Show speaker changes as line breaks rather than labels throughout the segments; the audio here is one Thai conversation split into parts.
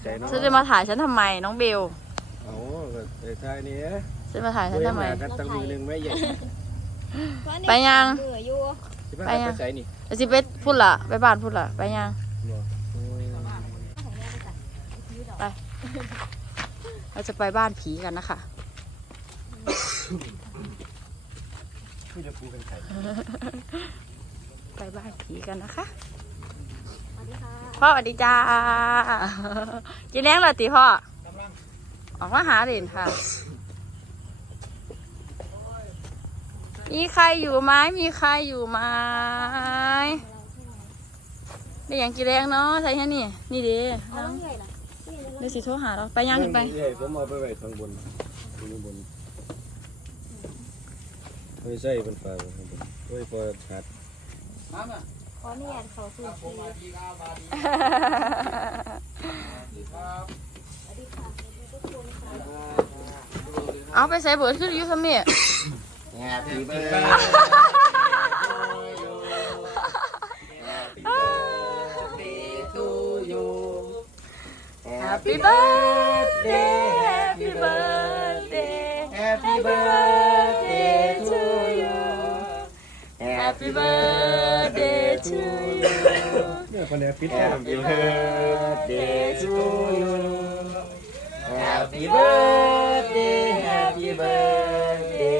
ใจเนาะ
ฉันจะมาถ่ายฉันทำไมน้องเบล
โอ้ไอ้ทายนี่
ฉันมาถ่ายฉันทำไม
กันตั้งมือหนึ่งไม่ใหญ่
ไปยัง
ไปยังไปใส่นี่
จะไปพูดล่ะไปบ้านพูดล่ะไปยังไปเราจะไปบ้านผีกันนะคะไปบ้านผีกันนะคะพ่อสวัสดีจ้ากินเลี้ยงเลยตีพ่อออกมาหาเหรียญค่ะมีใครอยู่ไหมมีใครอยู่ไหมได้ยังกินเลี้ยงเนาะใช่ไหมนี่นี่ดีน้องเดี๋ยวสิโทรหาเราไปยังขึ้นไป
ผมเอาไปไว้ข้างบนข้างบนไม่ใช่เป็นฟ้าข้างบนโอ้ยพอขาด
ขออนุญาตเขาสู่ที
เอาไปใส่เบิร์ดขึ้นอยู่ทำไม
Happy birthday to you
Happy birthday Happy birthday
Happy birthday
to you Happy birthday to you
Happy birthday to you Happy birthday Happy birthday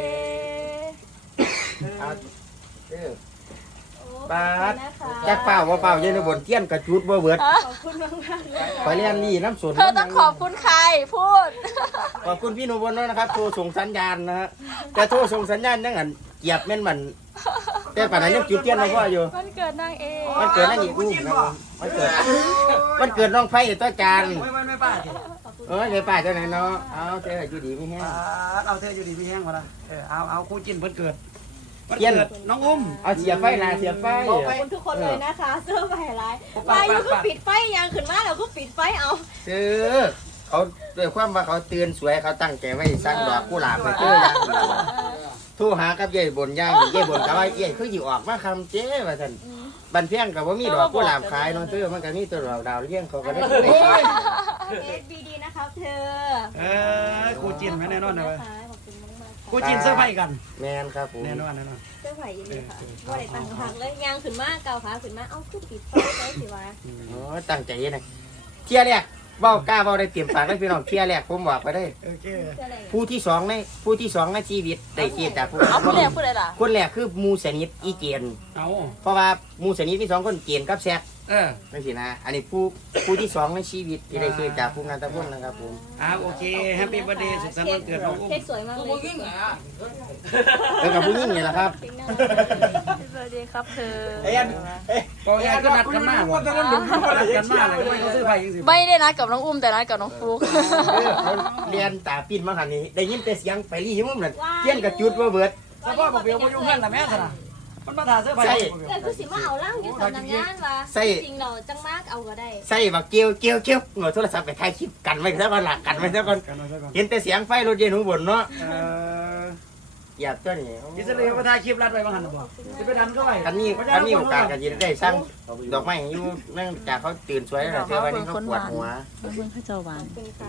ปาดจักเปล่าว่าเปล่าเย็นบนเกี้ยนกระจุดว่าเบิด
ขอบคุณมากๆ
ไปเรียนนี่น้ำสน
เธอต้องขอบคุณใครพูด
ขอบคุณพี่นุบลนะครับโทรส่งสัญญาณนะฮะแต่โทรส่งสัญญาณนั่งอันเหยียบแม่นมันแต่ป่านนั้นยังจุดเกี้ยนมาพ่ออยู่
มันเกิดนางเอง
มันเกิดนั่นอีกลูกมันเกิดน้องไฟตัวจาน
ไม่ป้า
เลยป้าเจ้าไหนเนาะเอาเจ้าอยู่ดีไม่แห้ง
เอาเธออยู่ดีไม่แห้งมาละเอาคู่จิ้นเพิ่นเกิดน้องอุ้ม
เอาเสียบไฟนะเสียบไฟ
ขอบคุณทุกคนเลยนะคะเสื้อใบลายมาอยู่ก็ปิดไฟยังขึ้นมาแล้วก็ปิดไฟเอา
ซื้อเขาด้วยความว่าเขาเตือนสวยเขาตั้งใจไว้สร้างดอกกุหลาบไปเจอยังทู่หากับเย่บนย่างเย่บนกับว่าเย่คืออยู่ออกมาคำเจ้ว่าท่านบันเพียงกับว่ามีดอกกุหลาบขายน้องซื้อมันก็มีตัวดอกดาวเลี้ยงเขาก็ได้
ดีนะครับเธอ
คู่จิ้นแน่นอนเลยคู่จิ้นเสื้อผ้ากัน
แน่นครับผม
แน่นอน
เสื้อผ้ายินดีค่ะว่าได้ตั้งพักแล้วยางขึ้นมาเก่าขาขึ้นมาเอาขึ้นปิดไฟได้สิวะ
อ๋อตั้งใจนะเที่ยแรกเบ้ากล้าเบ้าได้เตรียมปากได้พี่น้องเที่ยแรกผมบอกไปได้ผู้ที่สองในชีวิตได้เกียรติจากผู้
เอาผู้แรกผู้ใดล่ะ
คนแรกคือมูสนิทอีเกียนเพราะว่ามูสนิทมี2คนเกียนกับแซกไม่สินะอันนี้ผู้ที่2ในชีวิตที่ได้เกียรติจากผู้งานตะพุ่นนะครับผม
โอเคแฮปปี้เบิร์ธเดย์สุขสันต์วันเกิดน้องอุ้ม
เค้กสวยมากเลย
กับผู้หญิงนี่แหละครับ
สวัสดีครับเธอ
ก็ยังก็นัดกันมากนัดกันมากเลยไม่เขาซื้อไปยังสิ
ไม่ได้นัดกับน้องอุ้มแต่นัดกับน้องฟลุ๊ก
เขาเรียนตาปิ่นมาหันนี้ได้ยินแต่เสียงไปรีหิ้มนั่นเที่ยนกับจุดว่าเบิด
แล้วก็บอกเบลมายุ่งเงินละแม่สนะมันมาถ่ายเสื้อผ้า
แต่คือสิมาเอาล่างอยู่สำนักงานว่ะจริงเราจังมากเอาก็ได้
ใส่บักเกี้ยวหน่วยโทรศัพท์ไปถ่ายคลิปกันไว้ซะก่อนหลักกันไว้ซะก่อนเห็นแต่เสียงไฟรถเย็นหูบนเนาะอยากตัวนี้
ยิสเลยมาถ่ายคลิปรัดไว้บ้างหันบ่จะไปดันเข้าไป
อันนี้โอกาสกันยินได้สร้างดอกไม้อยู่เนื่องจากเขาตื่นสวยแล้วเชื่อว่านี่เขาปวดหัว
เพื่อนข้าเจ้าหวาน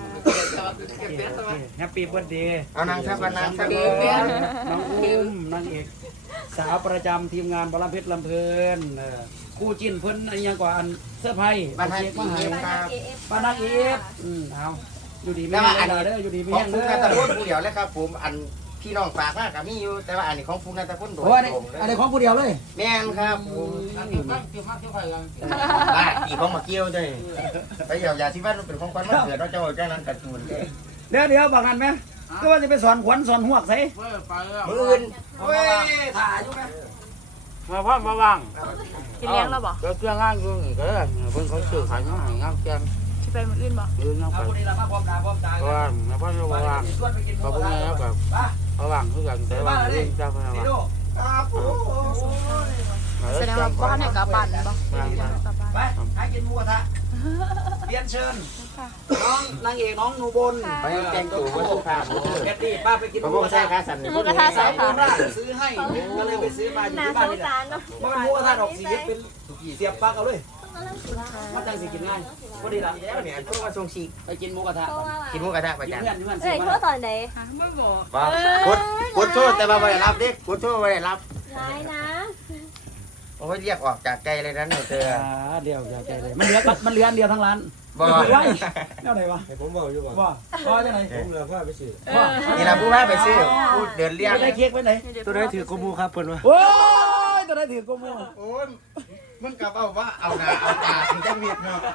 แฮปปี้เบิร์ธเดย์
เอานางทับนางทับ
น้องอุ้มนางเอกสาวประจำทีมงานบอลเพชรลำเพลินคู่จิ้นเพิ่นอันยังกว่าอันเสื้อผ้า
บ้านไทย
มาหายบ้านนางเอฟเอาอยู่ดีไม่แห้งเลยอยู่ดีไม่แห้งเลย
ของฟุกนาตะพุ่นผู้เดียวเลยครับผมอันพี่น้องฝากมากกับมีอยู่แต่ว่าอันนี้ของฟุกนาตะพุ่นโดด
อันนี้ของผู้เดียวเลย
แม่นครับผมบ้าตีของมาเกี่ยวด้วยไปอย่าที่บ้านเป็นของขวัญมาเกิดเราเจ้านั้นกระตูน
เดี๋ยวบอกกันไหมก็ว่าจะไปสอนขวัญสอนหวกใส่
มืออื่น
ถ่ายอยู่ไหม
มาพ่อมาว่าง
กินเลี้ยงแล้วบ่
ก็เครื่องงานอยู่ก็เพิ่งเขาซื้อขายน้องหายงามแกง
ที่ไปมืออื่นบ่
น้องไปว่างมาพ่อมาว่างพอพวกนี้แล้วแบบเขาว่างคือกันแต่ว่าเรื่องเจ้าพนักงาน
แสดงว่าบ้านเนี่ยกับบ้านบ่
ไปหากินหมูกระทะเรียนเชิญน้องนางเอกน้องนูบน
ไปแต่งตัวว่าสุภาพ
แคทตี้ป้าไปกินหมูกระทะ
หมูกระทะสายฟ้า
ซื้อให้ก็เลยไปซื้อมาอยู่ที่บ้านนี่แหละมันหมูกระทะดอกสีเป็นเสียบปากเอาเลย
กำลังสิว่า
มาจังสิกินง่ายพอดีละ
แล้วเนี่ยโทรมาส่งซีก
ไปกินหมูกระทะ
โทรมา
กินหมูกระทะประ
กิน
จำ
เพื่อน
เอ้ยโทรตอนใด
ไม่บอก
บ่กดโทษแต่ว่าไม่ได้รับดิกดโทษไม่ได้รับ
ร้ายนะ
โอ้ยเรียกออกจากใจเลยนั้นเธอ
เดียวใจเลยมันเหลืออันเดียวทั้งร้าน
บ่
ไว้แนวไหนวะ
ให้ผมบอกอยู่ก่อน
ว่าพอจะไหน
ผมเลยพาไปซื้อ
นี่เราผู้ว่าไปซื้อผู้เดินเรียก
ได้เค้กไปไหน
ตัวได้ถือกมูครับเพิ่นว่า
โอ้ยตัวได้ถือกมู
โอ้ยมึงกลับเอาว่าเอาหน้าเอาตาถึงจะเวียดเนาะ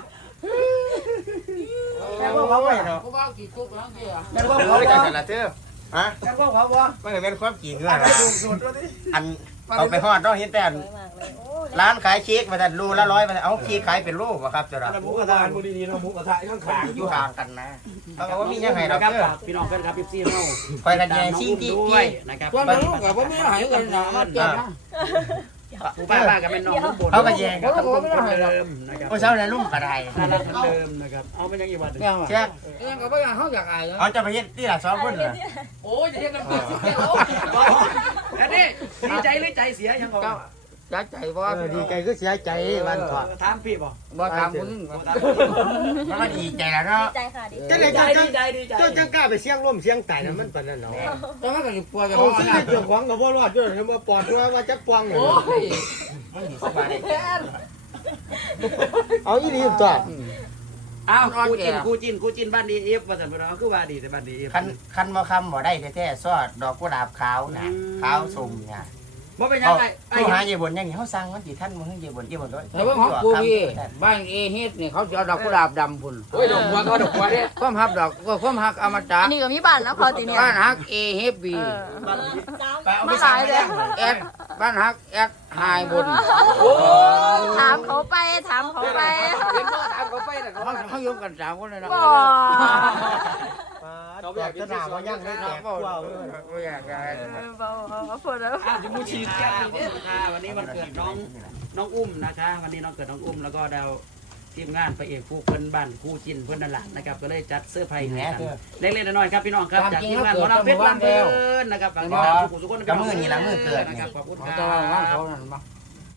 แม่ว่าเขาไว้เนาะ
ผมว่ากี่กุ๊กแล้วกี่อ่ะ
แม่ว่า
เอ
เขา
อ
ว่า
จังกันละเธอฮะ
แม่ว่าเขาว่า
มันเป็นความจริงเหรอ
ถูกสุดว่าดิ
อันเอาไปฮอดเนาะเห็นแต่
สวยมากเลยโอ้ย
ร้านขายเค้กมาแต่รูละ100มาแต่เอาเค้กขายเป็นรูปอะครับจ้ะ
หมูกระทะหมูดีๆเนาะหมูกระทะข้างขาง
อยู่ห่างกันนะเขาบอกว่ามียังไงเรา
ครับ
เพื่อ
พี่น้องแฟนคลับพี่ซี่เฮา
คอยกันแย่งซิ่งที่
ด้วยนะครับ
ความรู้กับผมไม่หายกันนะมาเก็บนะ
ผู้ป้ากันเป็นน้องลูกบุญ
เขาก็แย่ง
เขาก็คนเดิมนะครับ
โอ้เช้าในรุ่มกระได
น่ารักเหมือนเดิมนะครับเอามันยังอีกวันหนึ่ง
ยัง
เช็ค
ยังก็ไม่อยากเขาอยากอายแล้ว
เขาจะไปเฮ็ดที่หลักซ้อมคนเหรอ
โอ้ยจะเห็นน้ำตาสิโอ้
แล้วนี่ดีใจหรือใจเสียยังก่อน
ยใจว่า
ดีใจก็เสียใจวันถอด
ถามพี่บ่
บ่ตามมึง
มันก็ดีใจแล้วเนาะ
ดีใจค่ะดีใจ
ดีใจดีใจดีใจ
เจ้าจังกล้าไปเสี่ยงร่มเสี่ยงตายนะมันปานนั้นเนาะ
แต่มันก็ปวดกัน
เอาสิเจ้าของกับบ่รอดด้วยมาปอดว่าจักปวงเนี่ย
โอ้ย
มันสิสบายเอาอีหลีตัว
อ้าวคู่จินบ้านดีเอฟว่าสันบ่เนาะคือว่าดีแต่บ้านดีเอฟ
คันบ่คำบ่ได้แท้ๆซอดดอกกุหลาบขาวนะขาวส้มเนี่ย
บ่เป็นยั
เขา
งไง
เขาหาเยบนอย่างนี้เขาสั่งมันสิท่านมึงให้เยบนก็
แต่ว่าของกูพี่บ้านเอเฮ็ดนี่เขาจะเอาดอกกุหลาบดำพุ่นโอ้ยดอกบัวก็ดอกบัวเนี่ยความฮักดอกก็ความฮักอมตะ
อันนี้ก็มีบ้านนะพอตีเนี่ย
บ้านฮักเอเฮฟบี
ไปเอาไปสั่งเลย
แอดบ้านฮักแอดไฮบน
ถามเขาไปถามเขาไป
เขายกกัน3คนเลยนะ
บอ
เราอยากจะด่าว่ายังไม่แตกกว่า
บ่อยากได้
บอกพูดแล้ว
จะมูชีแก้วนี่ค่ะวันนี้วันเกิดน้องอุ้มนะคะวันนี้น้องเกิดน้องอุ้มแล้วก็ดาวทีมงานพระเอกผู้เพิ่นบ้านคู่จินเพิ่นนั่นแหละนะครับก็เลยจัดเสื้อร์ไผ่ให้กันเล็กๆน้อยๆครับพี่น้องครับจากทีมงานของเราเพชรลำเพลินนะครับฝากติดตามทุกคนทุกคน
กับมือนี่ละมือเกิด
นะครับขอบคุณค
เขา
รับ
จะว่าเขานั่นมา